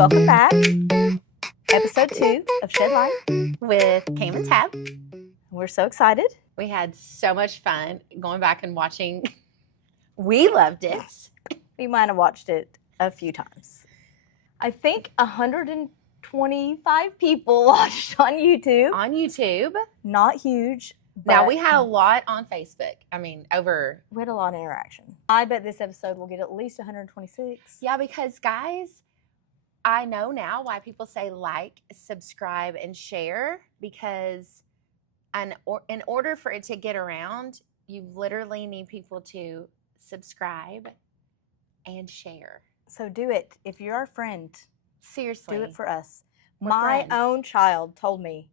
Welcome back. Episode 2 of Shed Light with Cam and Tab. We're so excited. We had so much fun going back and watching. We loved it. We might have watched it a few times. I think 125 people watched on YouTube. On YouTube. Not huge. Now, we had a lot on Facebook. We had a lot of interaction. I bet this episode will get at least 126. Yeah, because guys, I know now why people say like, subscribe, and share, because in order for it to get around, you literally need people to subscribe and share. So do it. If you're our friend, seriously, do it for us. We're My friends. own child told me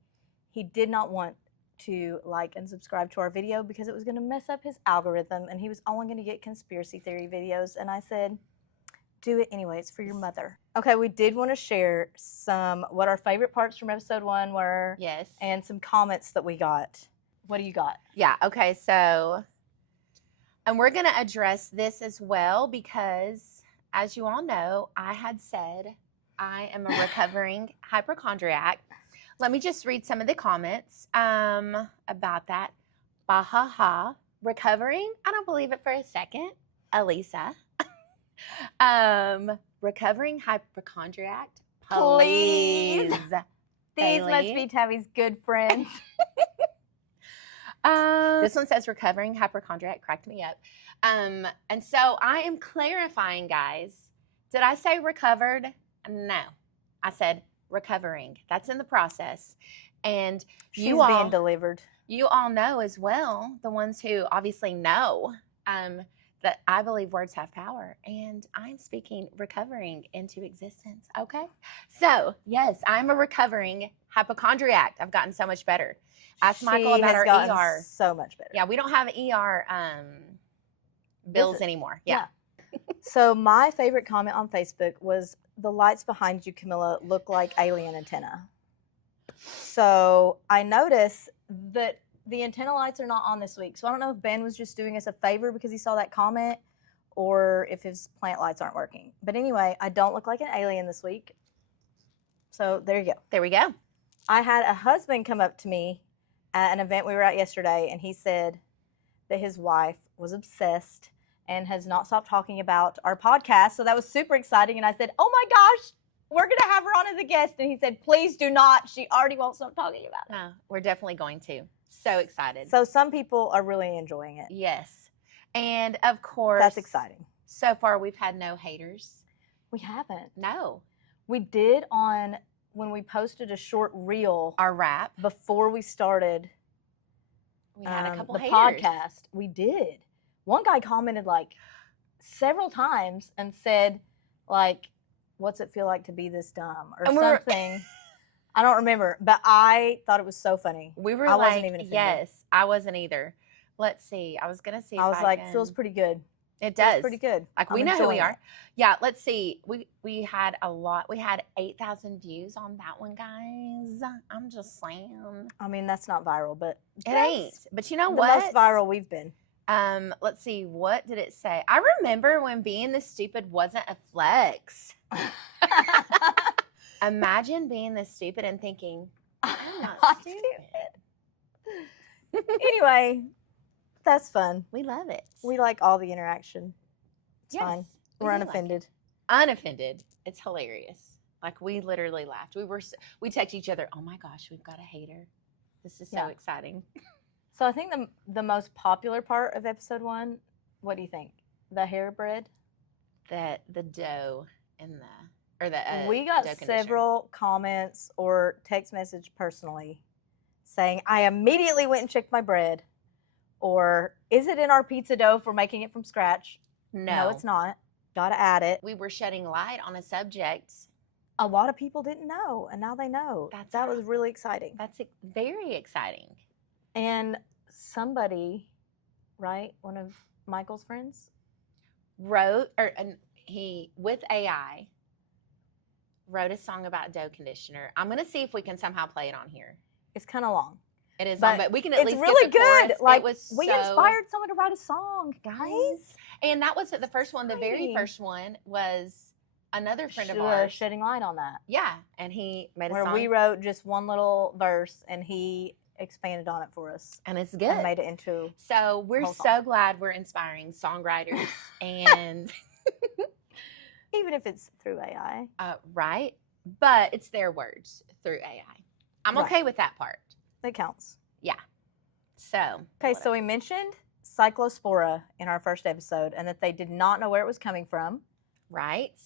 he did not want to like and subscribe to our video because it was going to mess up his algorithm and he was only going to get conspiracy theory videos. And I said, do it anyways for your mother. Okay, we did want to share what our favorite parts from episode 1 were. Yes. And some comments that we got. What do you got? Yeah, okay, so, and we're going to address this as well because, as you all know, I had said I am a recovering hypochondriac. Let me just read some of the comments about that. Bahaha, recovering? I don't believe it for a second. Elisa. Recovering hypochondriac? Please. These must be Tabby's good friends. This one says recovering hypochondriac, cracked me up. And so I am clarifying, guys. Did I say recovered? No. I said recovering. That's in the process. And She's being delivered. You all know as well, the ones who obviously know, that I believe words have power, and I'm speaking recovering into existence. Okay. So yes, I'm a recovering hypochondriac. I've gotten so much better. Ask Michael about our ER. So much better. Yeah, we don't have ER bills anymore. Yeah. So my favorite comment on Facebook was, the lights behind you, Camilla, look like alien antenna. So I noticed that the antenna lights are not on this week. So I don't know if Ben was just doing us a favor because he saw that comment or if his plant lights aren't working. But anyway, I don't look like an alien this week. So there you go. There we go. I had a husband come up to me at an event we were at yesterday, and he said that his wife was obsessed and has not stopped talking about our podcast. So that was super exciting. And I said, oh my gosh, we're going to have her on as a guest. And he said, please do not. She already won't stop talking about it. No, we're definitely going to. So excited. So some people are really enjoying it. Yes. And of course. That's exciting. So far, we've had no haters. We haven't. No. We did when we posted a short reel. Our wrap. Before we started. We had a couple the haters. podcast. We did. One guy commented like several times and said like, what's it feel like to be this dumb or something. I don't remember, but I thought it was so funny. We were wasn't even offended. Yes, I wasn't either. Let's see. I was going to see if I was like, feels pretty good. It does. Feels pretty good. Like, we know who we are. Yeah, let's see. We had a lot. We had 8,000 views on that one, guys. I'm just saying. I mean, that's not viral, but it ain't. But you know the what? The most viral we've been. Let's see. What did it say? I remember when being this stupid wasn't a flex. Imagine being this stupid and thinking, I'm not stupid. Anyway, that's fun. We love it. We like all the interaction. It's yes, fine. We're unoffended. Unoffended. It's hilarious. Like, we literally laughed. We text each other, oh my gosh, we've got a hater. This is so exciting. So I think the most popular part of episode 1, what do you think? The hair bread? The dough and the we got several comments or text message personally saying, I immediately went and checked my bread. Or, is it in our pizza dough for making it from scratch? No, it's not. Got to add it. We were shedding light on a subject. A lot of people didn't know, and now they know. That was really exciting. That's very exciting. And somebody, right, one of Michael's friends, with AI, wrote a song about dough conditioner. I'm going to see if we can somehow play it on here. It's kind of long. It is long, but we can at least really get the good. chorus. Like, we inspired someone to write a song, guys. And that was the first one. The very first one was another friend of ours. shedding light on that. Yeah, and he made a Where song. we wrote just one little verse, and he expanded on it for us. And it's good. And made it into So we're whole so song. glad we're inspiring songwriters. And even if it's through AI. right? But it's their words through AI. I'm Right. okay with that part. It counts. Yeah. So. Okay, so we mentioned Cyclospora in our first episode and that they did not know where it was coming from. Right.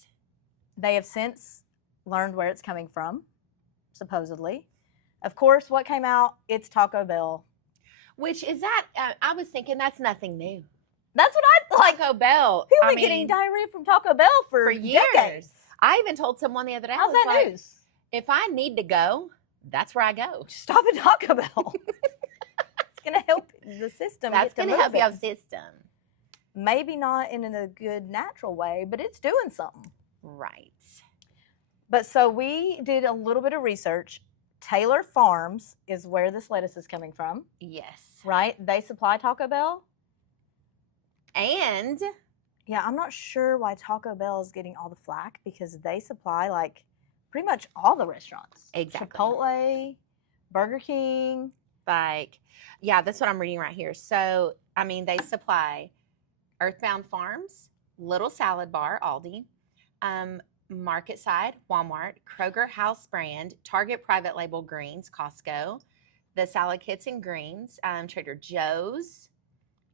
They have since learned where it's coming from, supposedly. Of course, what came out? It's Taco Bell. Which is that? I was thinking that's nothing new. That's what I like. Taco Bell. People been getting diarrhea from Taco Bell for years. decades. I even told someone the other day. How's that like, news? If I need to go, that's where I go. Stop at Taco Bell. It's going to help the system. That's going to help your system. Maybe not in a good natural way, but it's doing something. Right. But so we did a little bit of research. Taylor Farms is where this lettuce is coming from. Yes. Right? They supply Taco Bell. And yeah, I'm not sure why Taco Bell is getting all the flack because they supply like pretty much all the restaurants. Exactly. Chipotle, Burger King. Like, yeah, that's what I'm reading right here. So, I mean, they supply Earthbound Farms, Little Salad Bar, Aldi, Market Side, Walmart, Kroger House Brand, Target Private Label Greens, Costco, the Salad Kits and Greens, Trader Joe's,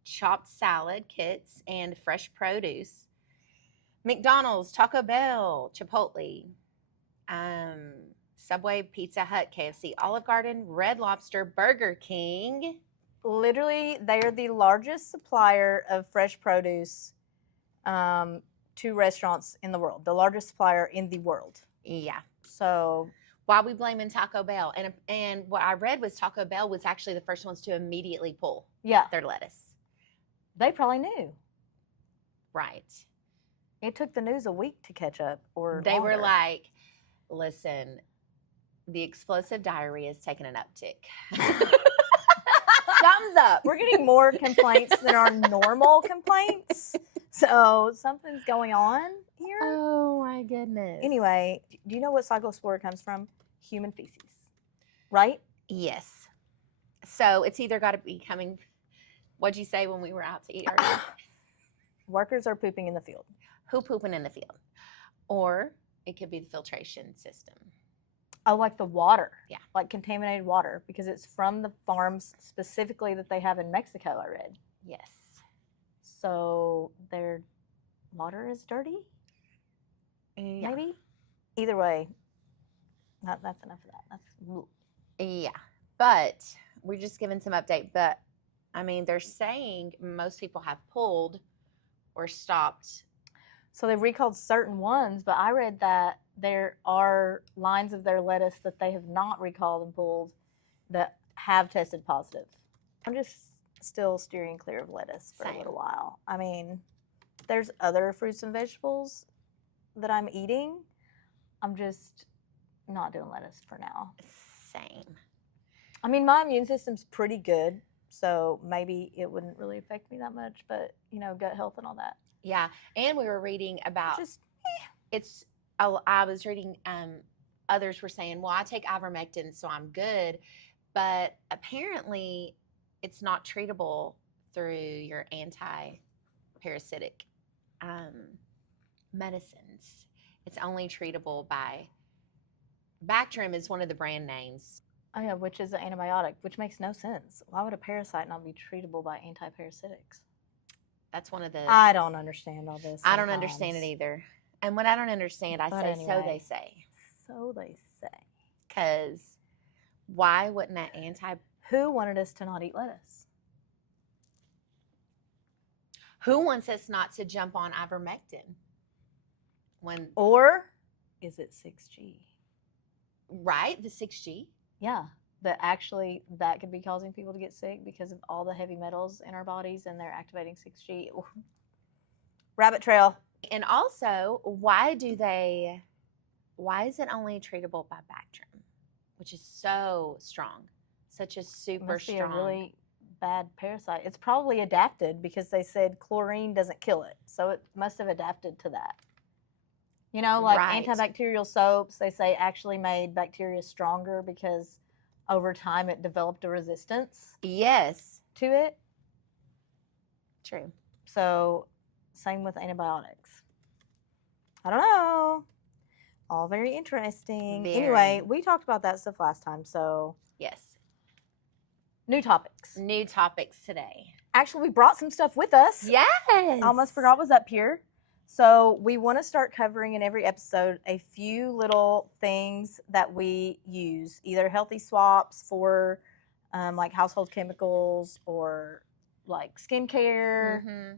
Chopped Salad Kits, and Fresh Produce, McDonald's, Taco Bell, Chipotle, Subway, Pizza Hut, KFC, Olive Garden, Red Lobster, Burger King. Literally, they are the largest supplier of fresh produce to restaurants in the world. The largest supplier in the world. Yeah. So why we blaming Taco Bell? And what I read was Taco Bell was actually the first ones to immediately pull their lettuce. They probably knew. Right. It took the news a week to catch up, or they longer. were like, listen, the explosive diarrhea is taking an uptick. Thumbs up. We're getting more complaints than our normal complaints. So something's going on here. Oh my goodness. Anyway, do you know what cyclospora comes from? Human feces. Right? Yes. So it's either got to be coming, what'd you say when we were out to eat earlier? Workers are pooping in the field. Who pooping in the field? Or it could be the filtration system. Oh, like the water. Yeah. Like contaminated water, because it's from the farms specifically that they have in Mexico, I read. Yes. So their water is dirty? Yeah. Maybe? Either way, that's enough of that. Yeah. But we're just giving some update. But, I mean, they're saying most people have pulled or stopped. So they recalled certain ones, but I read that there are lines of their lettuce that they have not recalled and pulled that have tested positive. I'm just still steering clear of lettuce for a little while. I mean, there's other fruits and vegetables that I'm eating. I'm just not doing lettuce for now. Same. I mean, my immune system's pretty good, so maybe it wouldn't really affect me that much, but, you know, gut health and all that. Yeah, and we were reading about just it's. I was reading. Others were saying, "Well, I take ivermectin, so I'm good," but apparently, it's not treatable through your anti-parasitic medicines. It's only treatable by Bactrim is one of the brand names. Oh yeah, which is an antibiotic, which makes no sense. Why would a parasite not be treatable by anti-parasitics? That's one of the. I don't understand all this. I don't understand it either. And when I don't understand, I say, anyway, so they say. So they say. Because why wouldn't that Who wanted us to not eat lettuce? Who wants us not to jump on ivermectin? Or is it 6G? Right, the 6G. Yeah, but actually that could be causing people to get sick because of all the heavy metals in our bodies and they're activating 6G. Ooh. Rabbit trail. And also, why is it only treatable by Bactrim, which is so strong, such a super Must be strong. A really bad parasite. It's probably adapted because they said chlorine doesn't kill it, so it must have adapted to that. You know, like Right. antibacterial soaps, they say actually made bacteria stronger because over time it developed a resistance Yes. to it. True. So, same with antibiotics. I don't know. All very interesting. Very. Anyway, we talked about that stuff last time. So, Yes. new topics. New topics today. Actually, we brought some stuff with us. Yes. I almost forgot was up here. So, we want to start covering in every episode a few little things that we use, either healthy swaps for like household chemicals or like skincare, Mm-hmm.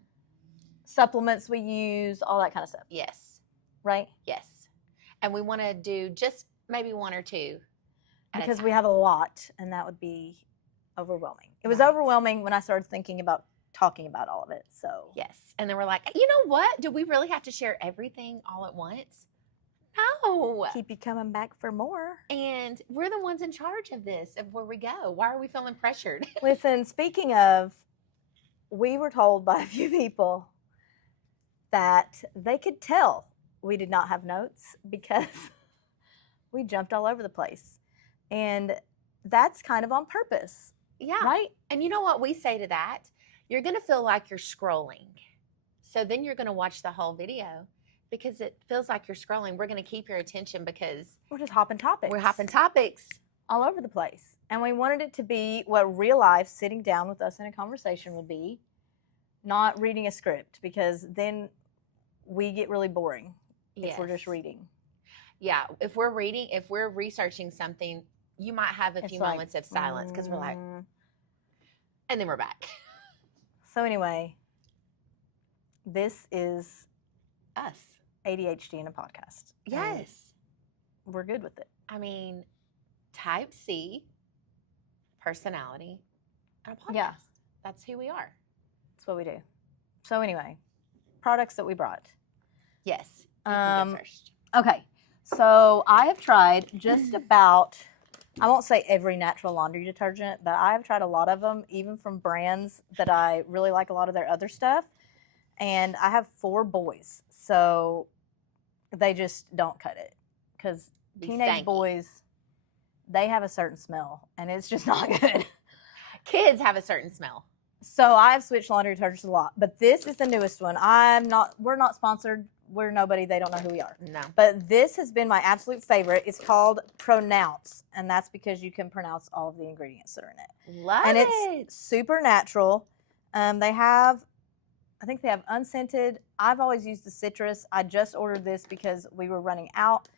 supplements we use, all that kind of stuff. Yes. Right? Yes. And we want to do just maybe one or two. Because we have a lot, and that would be overwhelming. It was Right. overwhelming when I started thinking about talking about all of it. So Yes. And then we're like, you know what? Do we really have to share everything all at once? No. keep you coming back for more. And we're the ones in charge of this, of where we go. Why are we feeling pressured? Listen, speaking of, we were told by a few people that they could tell we did not have notes because we jumped all over the place. And that's kind of on purpose, Yeah. right? And you know what we say to that? You're going to feel like you're scrolling. So then you're going to watch the whole video because it feels like you're scrolling. We're going to keep your attention because We're just hopping topics. we're hopping topics. all over the place. And we wanted it to be what real life sitting down with us in a conversation would be, not reading a script, because then we get really boring if we're just Yes. reading. Yeah. If we're reading, if we're researching something, you might have a It's few like, moments of silence because we're like, mm. and then we're back. So anyway, this is Us. ADHD in a podcast. And Yes. we're good with it. I mean, type C, personality, and a podcast. Yeah. That's who we are. That's what we do. So anyway, products that we brought. Yes. You can Um, go first. Okay, so I have tried just about, I won't say every natural laundry detergent, but I have tried a lot of them, even from brands that I really like a lot of their other stuff. And I have 4 boys, so they just don't cut it. Because Be teenage stanky. boys, they have a certain smell, and it's just not good. Kids have a certain smell. So I've switched laundry detergents a lot, but this is the newest one. We're not sponsored. We're nobody. They don't know who we are. No. But this has been my absolute favorite. It's called Pronounce, and that's because you can pronounce all of the ingredients that are in it. Love And it. it's super natural. I think they have unscented. I've always used the citrus. I just ordered this because we were running out.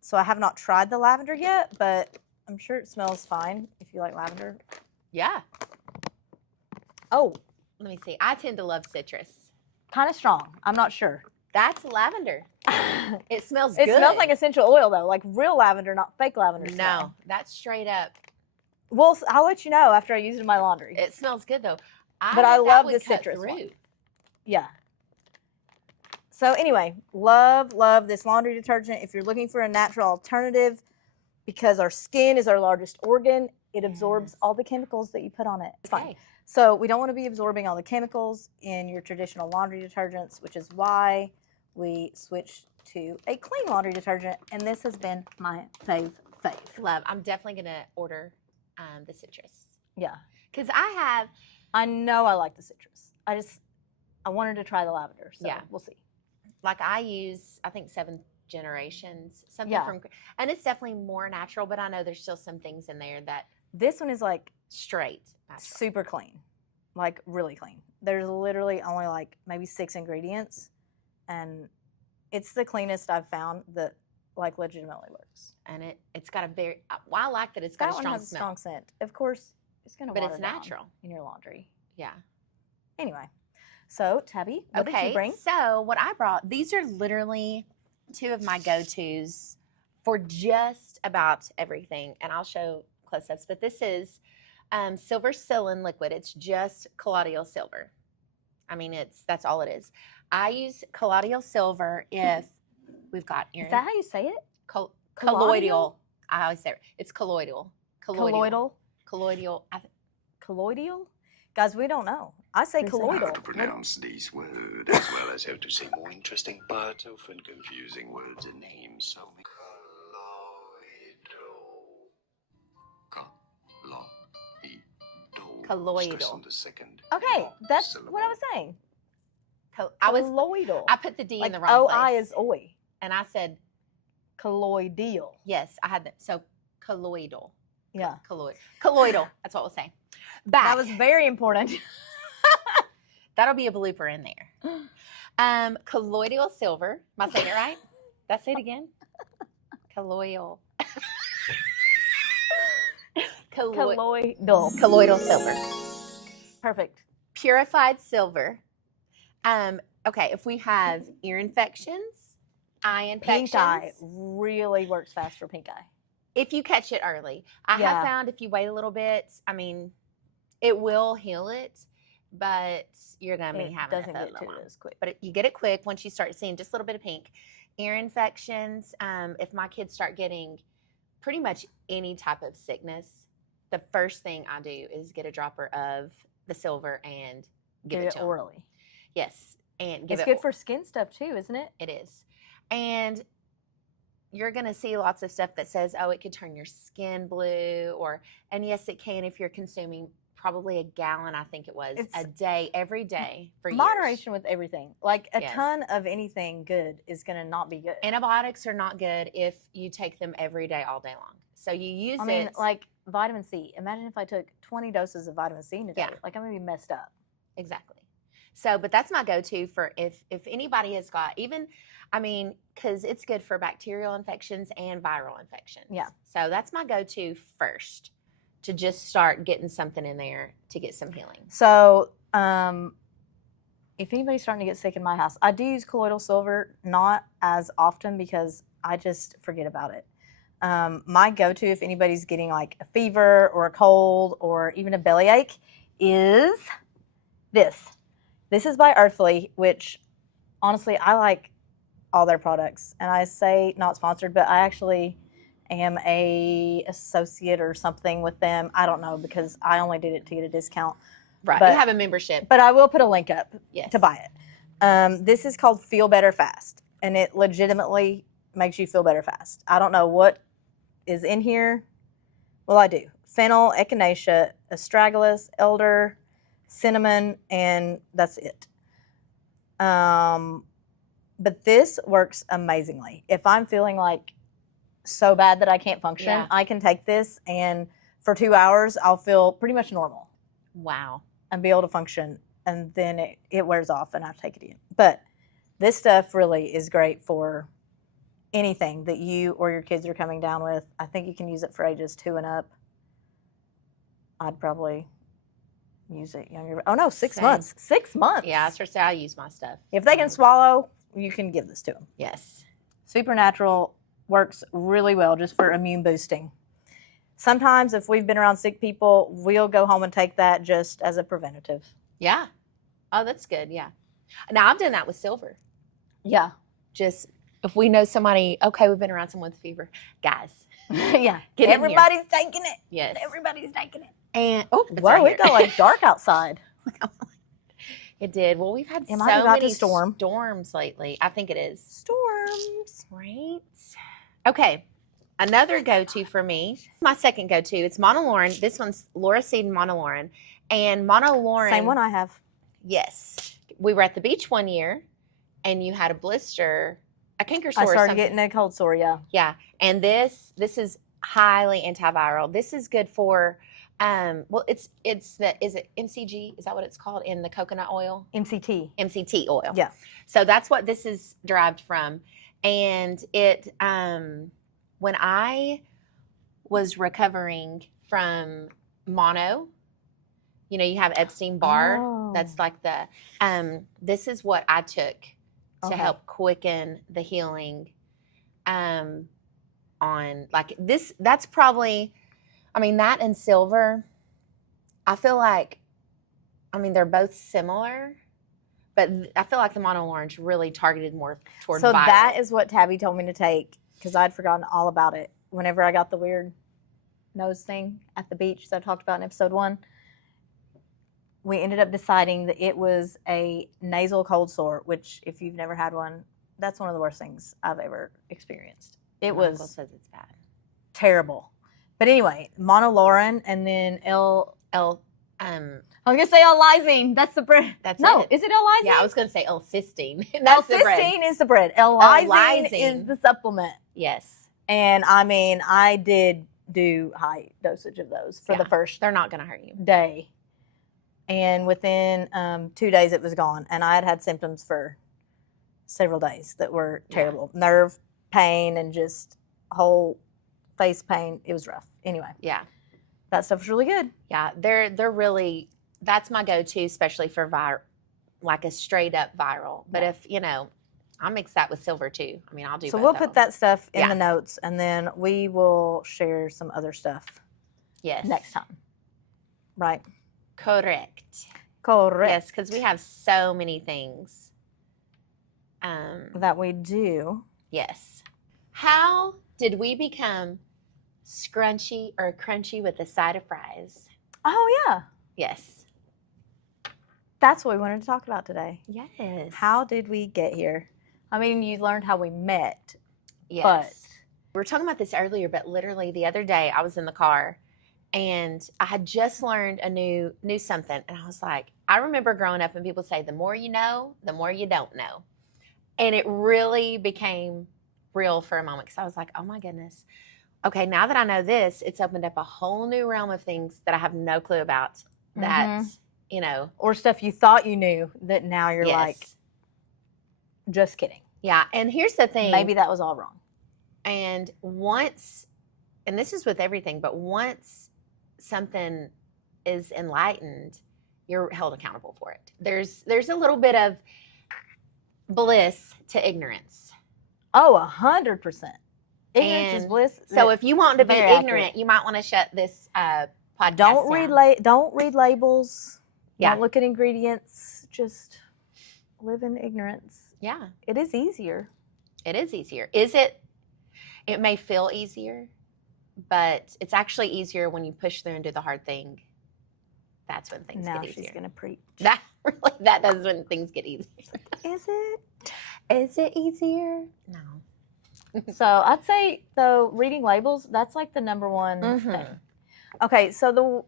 So I have not tried the lavender yet, but I'm sure it smells fine if you like lavender. Yeah. Oh, Let me see. I tend to love citrus. kind of strong. I'm not sure. That's lavender. It smells It good. smells like essential oil, though, like real lavender, not fake lavender smell. No, that's straight up. Well, I'll let you know after I use it in my laundry. It smells good though. But I bet that love would the cut citrus through. one. Yeah. So anyway, love this laundry detergent. If you're looking for a natural alternative, because our skin is our largest organ, it absorbs Yes. all the chemicals that you put on it. It's fine. Okay. So we don't want to be absorbing all the chemicals in your traditional laundry detergents, which is why we switched to a clean laundry detergent. And this has been my fave. Love. I'm definitely gonna order the citrus Yeah. because I know I like the citrus. I wanted to try the lavender. So Yeah. we'll see. I use I think 7 Generations something Yeah. from, and it's definitely more natural. But I know there's still some things in there that This one is like straight natural. super clean, like really clean. There's literally only like maybe 6 ingredients, and it's the cleanest I've found that like legitimately works. And it's got a very well, I like that it's got That a one strong has a smell, strong scent. Of course, it's gonna but water it's down natural. in your laundry. Yeah. Anyway, so Tabby, what did you Okay, bring? so what I brought, these are literally 2 of my go-tos for just about everything, and I'll show close-ups, but this is silver psyllium liquid. It's just colloidal silver. I mean, that's all it is. I use colloidal silver if we've got Is that how you say it? colloidal. Colloidal? I always say it's colloidal. Colloidal. Colloidal. Colloidal. Guys, we don't know. I say Who's that? How to colloidal. pronounce these words, as well as how to say more interesting but often confusing words and names. So, colloidal. Colloidal. Stress on the second. Okay, that's syllable. what I was saying. I I put the D like in the wrong place. OI is oi. And I said, Colloidal. yes, I had that. So colloidal. Yeah. Colloidal. That's what we'll say. Back. That was very important. That'll be a blooper in there. Colloidal silver. Am I saying it right? Did I say it again? Colloidal. Colloidal. Colloidal silver. Perfect. Purified silver. Okay, if we have ear infections, eye infections. Pink eye really works fast for pink eye. If you catch it early. I Yeah. have found if you wait a little bit, I mean, it will heal it, but you're going to be It having doesn't it for a get little to while. it as quick. But you get it quick once you start seeing just a little bit of pink. Ear infections, if my kids start getting pretty much any type of sickness, the first thing I do is get a dropper of the silver and give it to them. orally. Yes, and give It's it. good for skin stuff too, isn't it? It is, and you're going to see lots of stuff that says, oh, it could turn your skin blue, and yes, it can if you're consuming probably a gallon, I think it was, a day, every day for years. Moderation with everything. Like a Yes. ton of anything good is going to not be good. Antibiotics are not good if you take them every day, all day long. So you use I mean, it. like vitamin C. Imagine if I took 20 doses of vitamin C in a day. Yeah. Like I'm going to be messed up. Exactly. So, but that's my go-to for if anybody has got even, I mean, because it's good for bacterial infections and viral infections. Yeah. So that's my go-to first, to just start getting something in there to get some healing. So, if anybody's starting to get sick in my house, I do use colloidal silver, not as often because I just forget about it. My go-to, if anybody's getting like a fever or a cold or even a bellyache, is this. This is by Earthly, which honestly, I like all their products. And I say not sponsored, but I actually am a associate or something with them. I don't know, because I only did it to get a discount. Right. But- you have a membership. But I will put a link up Yes. to buy it. This is called Feel Better Fast, and it legitimately makes you feel better fast. I don't know what is in here. Well, I do. Fennel, echinacea, astragalus, elder, cinnamon, and that's it. But this works amazingly. If I'm feeling like so bad that I can't function, Yeah. I can take this, and for 2 hours, I'll feel pretty much normal Wow. and be able to function, and then it wears off and I take it in. But this stuff really is great for anything that you or your kids are coming down with. I think you can use it for ages 2 and up. I'd probably use it younger. Oh no, 6 Same. months. 6 months. Yeah, I was say I use my stuff. If they can swallow, you can give this to them. Yes. Supernatural works really well just for immune boosting. Sometimes if we've been around sick people, we'll go home and take that just as a preventative. Yeah. Oh, that's good. Yeah. Now I've done that with silver. Yeah. Just if we know somebody, okay, we've been around someone with fever, guys. Yeah. Get in here. Everybody's taking it. Yes. Everybody's taking it. And it's Whoa, right it got here. like dark outside. It did. Well, we've had It so might be about to many storm. storms lately. I think it is. Storms. Right. Okay. Another go-to for me, my second go-to, it's Monolaurin. This one's Laura Seed and Monolaurin. And Monolaurin. Same one I have. Yes. We were at the beach one year and you had a blister, a canker sore I or started something. getting a cold sore, yeah. Yeah. And this is highly antiviral. This is good for well, it's the, is it MCG? Is that what it's called in the coconut oil? MCT. MCT oil. Yeah. So that's what this is derived from. And it, when I was recovering from mono, you know, you have Epstein-Barr. Oh. That's like the, this is what I took to Okay. help quicken the healing on like this. That's probably, I mean, that and silver, I feel like, I mean, they're both similar, but I feel like the Monolaurin's really targeted more toward So viral. that is what Tabby told me to take because I'd forgotten all about it. Whenever I got the weird nose thing at the beach that I talked about in episode 1, we ended up deciding that it was a nasal cold sore, which if you've never had one, that's one of the worst things I've ever experienced. It My uncle was says it's bad. terrible. But anyway, monolaurin and then I was gonna say L-lysine. That's the bread. That's no, it. is it L-lysine? Yeah, I was going to say L-cysteine. That's the bread. L-cysteine is the bread. L-lysine L-lysine. is the supplement. Yes. And I mean, I did do high dosage of those for the first They're not going to hurt you. day. And within 2 days, it was gone. And I had symptoms for several days that were terrible. Nerve pain and just whole face pain. It was rough. Anyway. Yeah. That stuff was really good. Yeah. They're really, that's my go-to, especially for like a straight up viral. But if, I'll mix that with silver too. I mean, I'll do So both we'll of put them. that stuff in the notes, and then we will share some other stuff next time. Right. Correct. Yes, because we have so many things. That we do. Yes. How did we become scrunchy or crunchy with a side of fries? Oh, yeah. Yes. That's what we wanted to talk about today. Yes. How did we get here? I mean, you learned how we met. Yes. But we were talking about this earlier, but literally the other day I was in the car and I had just learned a new something. And I was like, I remember growing up and people say, the more you know, the more you don't know. And it really became real for a moment because I was like, oh my goodness. Okay, now that I know this, it's opened up a whole new realm of things that I have no clue about that, or stuff you thought you knew that now you're like, just kidding. Yeah, and here's the thing. Maybe that was all wrong. And once, and this is with everything, but once something is enlightened, you're held accountable for it. There's a little bit of bliss to ignorance. Oh, 100%. Ignorance is bliss. So if you want to be ignorant, accurate. you might want to shut this podcast Don't down. Don't read labels. Yeah. Don't look at ingredients. Just live in ignorance. Yeah. It is easier. It is easier. Is it? It may feel easier, but it's actually easier when you push through and do the hard thing. That's when things Now get easier. she's going to preach. That does when things get easier. Is it? Is it easier? No. So I'd say, though, reading labels, that's like the number one thing. Okay, so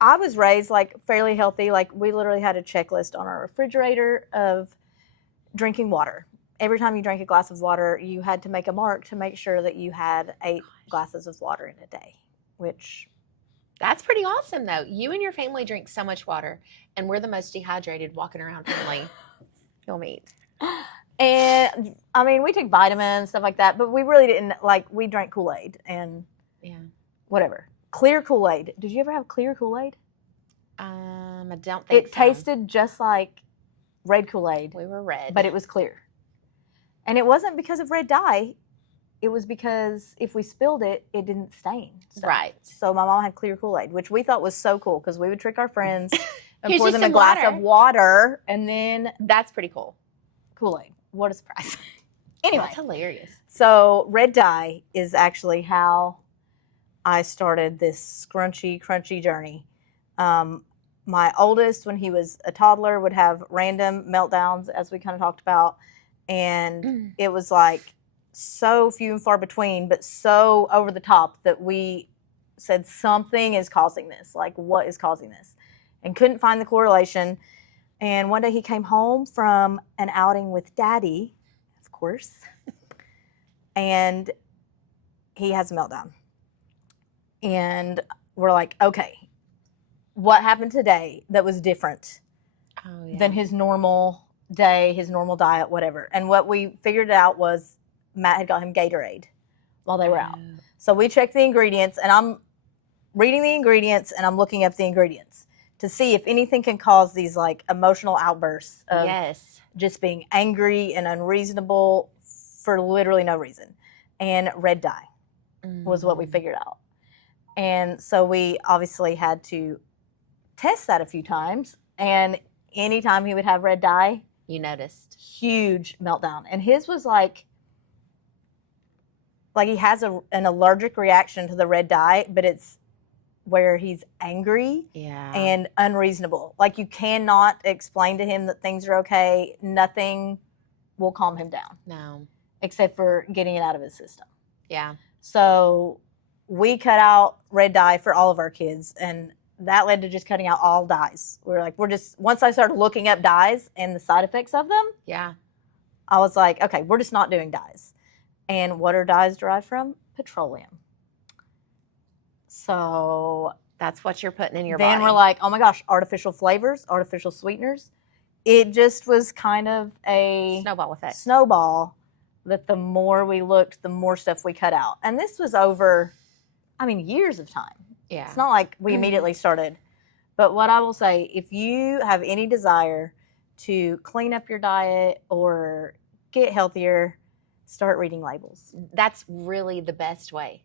I was raised like fairly healthy. Like we literally had a checklist on our refrigerator of drinking water. Every time you drank a glass of water, you had to make a mark to make sure that you had 8 glasses of water in a day, which... That's pretty awesome, though. You and your family drink so much water, and we're the most dehydrated walking around family you'll meet. And, I mean, we took vitamins, stuff like that, but we really didn't, we drank Kool-Aid and whatever. Clear Kool-Aid. Did you ever have clear Kool-Aid? I don't think It tasted just like red Kool-Aid. We were red. But it was clear. And it wasn't because of red dye. It was because if we spilled it, it didn't stain. Right. So my mom had clear Kool-Aid, which we thought was so cool because we would trick our friends and Here's pour you them a some glass water. of water and then That's pretty cool. Kool-Aid. What a surprise. Anyway. That's hilarious. So red dye is actually how I started this scrunchy, crunchy journey. My oldest, when he was a toddler, would have random meltdowns, as we kind of talked about. And it was like so few and far between, but so over the top that we said something is causing this. Like, what is causing this? And couldn't find the correlation. And one day he came home from an outing with Daddy, of course, and he has a meltdown. And we're like, okay, what happened today that was different than his normal day, his normal diet, whatever? And what we figured out was Matt had got him Gatorade while they were out. So we checked the ingredients, and I'm reading the ingredients, and I'm looking up the ingredients to see if anything can cause these like emotional outbursts of just being angry and unreasonable for literally no reason. And red dye was what we figured out. And so we obviously had to test that a few times. And anytime he would have red dye, you noticed huge meltdown. And his was like he has an allergic reaction to the red dye, but it's where he's angry Yeah. and unreasonable. Like, you cannot explain to him that things are okay. Nothing will calm him down No. except for getting it out of his system. Yeah. So we cut out red dye for all of our kids, and that led to just cutting out all dyes. Once I started looking up dyes and the side effects of them, Yeah. I was like, okay, we're just not doing dyes. And what are dyes derived from? Petroleum. So That's what you're putting in your then body. we're like, oh my gosh, artificial flavors, artificial sweeteners. It just was kind of a snowball effect. snowball that the more we looked, the more stuff we cut out. And this was over, years of time. Yeah. It's not like we immediately started. But what I will say, if you have any desire to clean up your diet or get healthier, start reading labels. That's really the best way.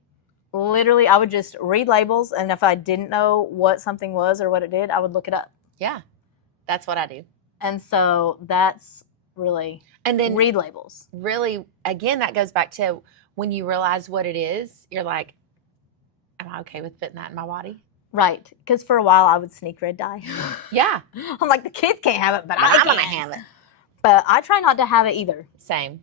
Literally, I would just read labels, and if I didn't know what something was or what it did, I would look it up. Yeah. That's what I do. And so that's really, and then read labels. Really, again, that goes back to when you realize what it is, you're like, am I okay with putting that in my body? Right. Because for a while, I would sneak red dye. Yeah. I'm like, the kids can't have it, but I'm I going to can. have it. But I try not to have it either. Same.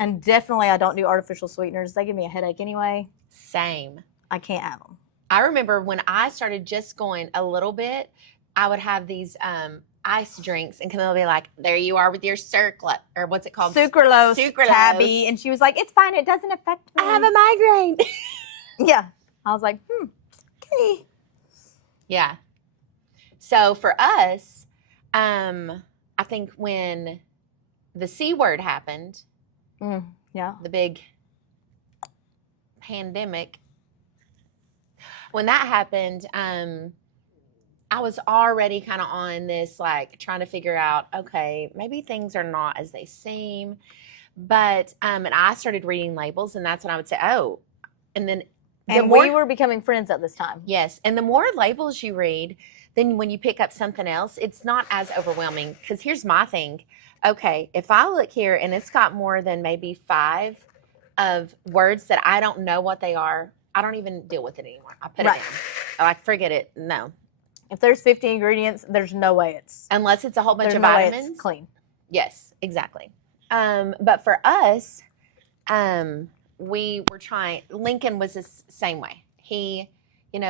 And definitely, I don't do artificial sweeteners. They give me a headache anyway. Same. I can't have them. I remember when I started just going a little bit, I would have these ice drinks, and Camilla would be like, there you are with your circlet, or what's it called? Sucralose, Sucralose. Tabby. And she was like, it's fine. It doesn't affect me. I have a migraine. Yeah. I was like, okay. Yeah. So for us, I think when the C word happened, Yeah. the big pandemic, when that happened, I was already kind of on this, like, trying to figure out, okay, maybe things are not as they seem. But, and I started reading labels, and that's when I would say, oh, and then. And we were becoming friends at this time. Yes. And the more labels you read, then when you pick up something else, it's not as overwhelming. Because here's my thing. Okay, if I look here and it's got more than maybe 5 of words that I don't know what they are, I don't even deal with it anymore. I put it down. I like, forget it. No. If there's 50 ingredients, there's no way it's. Unless it's a whole bunch There's of no way vitamins. it's clean. Yes, exactly. But for us, we were trying, Lincoln was the same way. He,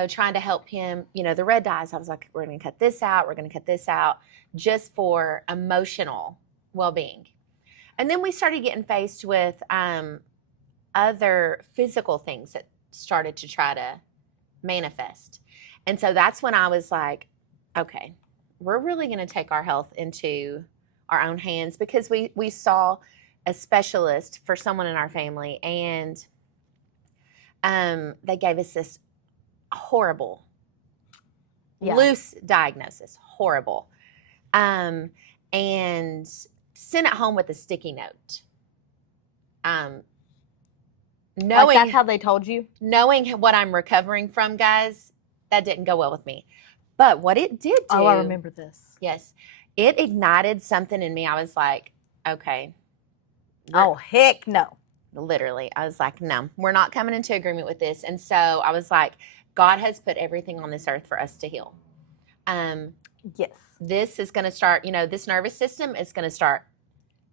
trying to help him, the red dyes. I was like, we're going to cut this out. We're going to cut this out just for emotional well-being. And then we started getting faced with other physical things that started to try to manifest. And so that's when I was like, okay, we're really going to take our health into our own hands, because we saw a specialist for someone in our family, and they gave us this horrible, loose diagnosis, horrible, and sent it home with a sticky note. Knowing Like, that's how they told you? Knowing what I'm recovering from, guys, that didn't go well with me. But what it did do. Oh, I remember this. Yes. It ignited something in me. I was like, okay. Oh, heck no. Literally. I was like, no, we're not coming into agreement with this. And so I was like, God has put everything on this earth for us to heal. Yes. This is going to start, this nervous system is going to start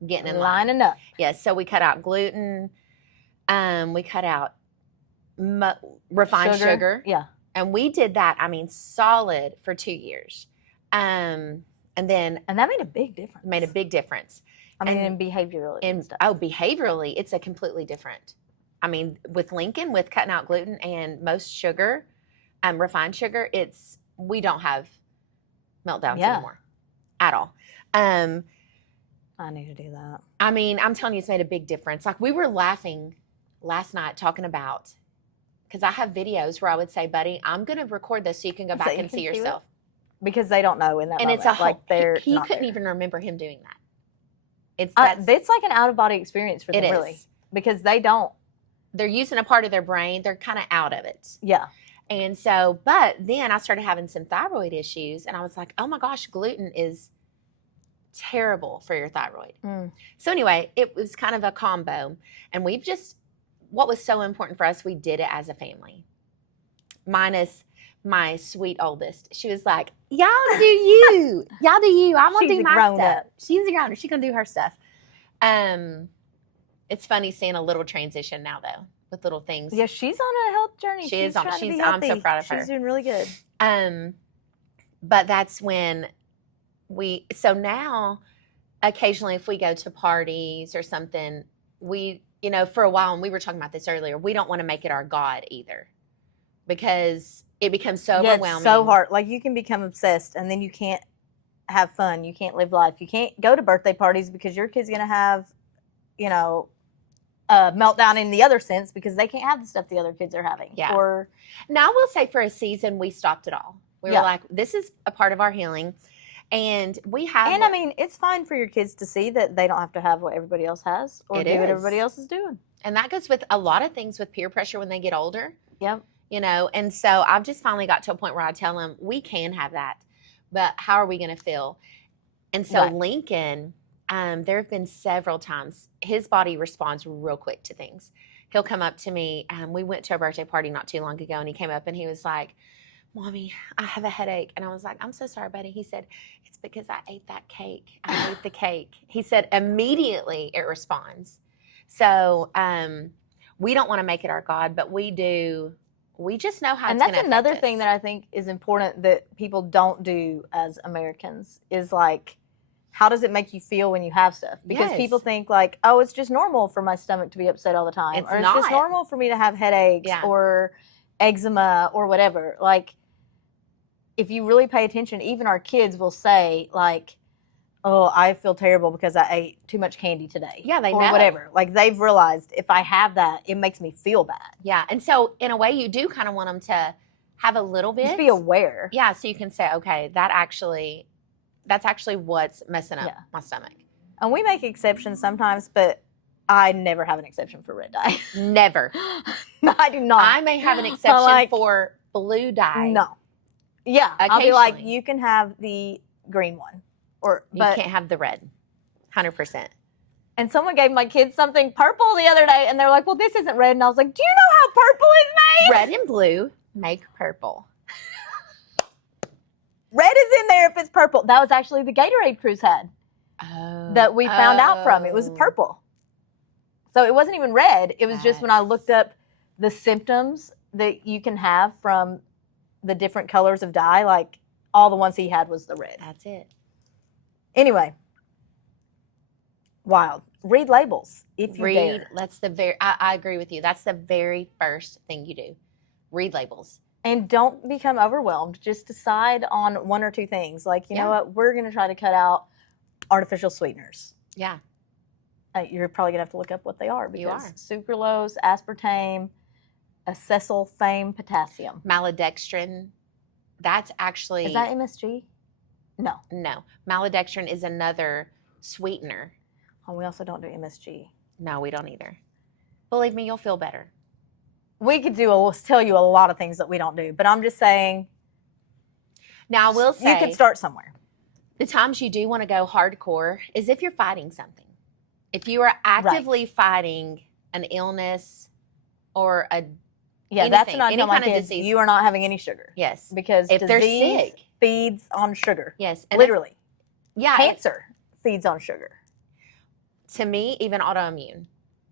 getting in line. Lining up. Yes. So we cut out gluten. We cut out refined sugar. Yeah. And we did that, solid for 2 years. And that made a big difference. Made a big difference. In behaviorally and stuff. Behaviorally, it's a completely different. With Lincoln, with cutting out gluten and most sugar, refined sugar, we don't have meltdowns anymore at all. I need to do that. I'm telling you, it's made a big difference. Like, we were laughing last night talking about, because I have videos where I would say, buddy, I'm going to record this so you can go back and see yourself. Because they don't know in that moment. It's a whole, like, they're he not couldn't there. even remember him doing that. It's like an out-of-body experience for them, really. Because they don't. They're using a part of their brain. They're kind of out of it. Yeah. And so, but then I started having some thyroid issues, and I was like, oh my gosh, gluten is terrible for your thyroid. So anyway, it was kind of a combo. And what was so important for us, we did it as a family. Minus my sweet oldest. She was like, y'all do you. Y'all do you. I'm going to She's do a my grown stuff. up. She's a grown up. She's going to do her stuff. It's funny seeing a little transition now, though, with little things. Yeah, she's on a health journey. She is on. Trying to be I'm so healthy. proud of her. She's doing really good. But that's when so now occasionally if we go to parties or something, we, for a while, and we were talking about this earlier, we don't want to make it our God either, because it becomes so overwhelming. It's so hard. Like, you can become obsessed and then you can't have fun. You can't live life. You can't go to birthday parties because your kid's going to have, a meltdown in the other sense because they can't have the stuff the other kids are having. Yeah. Or now, I will say for a season, we stopped it all. We were like, this is a part of our healing. And we have. And I mean, it's fine for your kids to see that they don't have to have what everybody else has or do what everybody else is doing. And that goes with a lot of things with peer pressure when they get older. Yep. And so I've just finally got to a point where I tell them we can have that, but how are we going to feel? And so Lincoln, there have been several times his body responds real quick to things. He'll come up to me. We went to a birthday party not too long ago, and he came up and he was like, Mommy, I have a headache. And I was like, I'm so sorry, buddy. He said, it's because I ate that cake. I ate the cake. He said, immediately it responds. So we don't want to make it our God, but we do. We just know how it's going to affect us. And that's another thing that I think is important that people don't do as Americans is like, how does it make you feel when you have stuff? Because people think like, oh, it's just normal for my stomach to be upset all the time. It's just normal for me to have headaches or eczema or whatever. Like, if you really pay attention, even our kids will say like, oh, I feel terrible because I ate too much candy today. Yeah, they or know. Whatever. Like, they've realized if I have that, it makes me feel bad. Yeah, and so in a way, you do kind of want them to have a little bit. Just be aware. Yeah, so you can say, okay, that's actually what's messing up my stomach. And we make exceptions sometimes, but I never have an exception for red dye. Never. I do not. I may have an exception for blue dye. No. Yeah, I'll be like, you can have the green one. You can't have the red. 100%. And someone gave my kids something purple the other day, and they're like, well, this isn't red. And I was like, do you know how purple is made? Red and blue make purple. Red is in there if it's purple. That was actually the Gatorade Cruise had that we found out from. It was purple. So it wasn't even red. It was just when I looked up the symptoms that you can have from the different colors of dye, like all the ones he had was the red. That's it. Anyway, wild. Read labels if you dare. That's I agree with you. That's the very first thing you do. Read labels. And don't become overwhelmed. Just decide on one or two things. Like, you know what? We're going to try to cut out artificial sweeteners. Yeah. You're probably going to have to look up what they are. Because you are. Sucralose, aspartame, acetylfame potassium. Maltodextrin. That's actually... Is that MSG? No. No. Maltodextrin is another sweetener. Oh, we also don't do MSG. No, we don't either. Believe me, you'll feel better. We could tell you a lot of things that we don't do, but I'm just saying. Now, I will say. You could start somewhere. The times you do want to go hardcore is if you're fighting something. If you are actively fighting an illness or that's when I tell my kids, disease. You are not having any sugar. Yes. Because if they're sick, feeds on sugar. Yes. And literally. Yeah. Cancer feeds on sugar. To me, even autoimmune.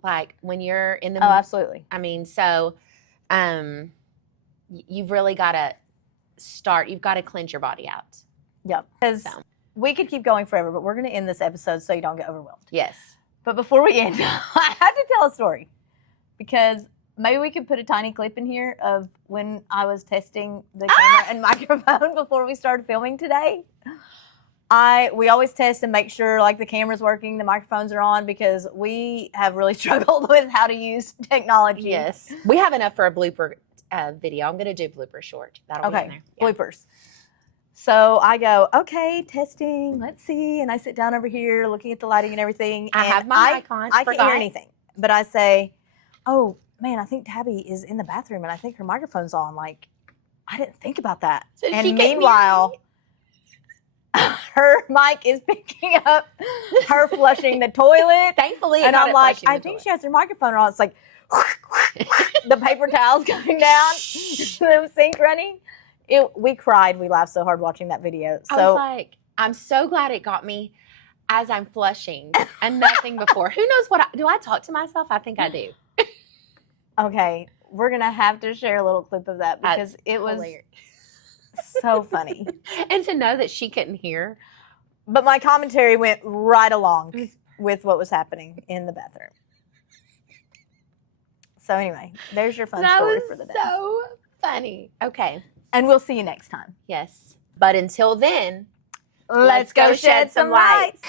Like when you're in the... Oh, absolutely. I mean, so you've really got to you've got to cleanse your body out. Yep. Because we could keep going forever, but we're going to end this episode so you don't get overwhelmed. Yes. But before we end, I had to tell a story because maybe we could put a tiny clip in here of when I was testing the camera and microphone before we started filming today. We always test and make sure like the camera's working, the microphones are on, because we have really struggled with how to use technology. Yes. We have enough for a blooper video. I'm going to do blooper short. That'll be in there. Yeah. Bloopers. So I go, okay, testing, let's see. And I sit down over here looking at the lighting and everything. I have my mic on. I can't hear anything. But I say, oh, man, I think Tabby is in the bathroom and I think her microphone's on. Like, I didn't think about that. So and meanwhile, her mic is picking up her flushing the toilet. Thankfully, and I'm like, I think she has her microphone on. It's like the paper towels going down, the sink running. We cried. We laughed so hard watching that video. I was like, I'm so glad it got me as I'm flushing and nothing before. Who knows do I talk to myself? I think I do. Okay, we're going to have to share a little clip of that because it was hilarious. So funny. And to know that she couldn't hear. But my commentary went right along with what was happening in the bathroom. So anyway, there's your fun story for the day. So funny. Okay. And we'll see you next time. Yes. But until then, Let's go shed some lights.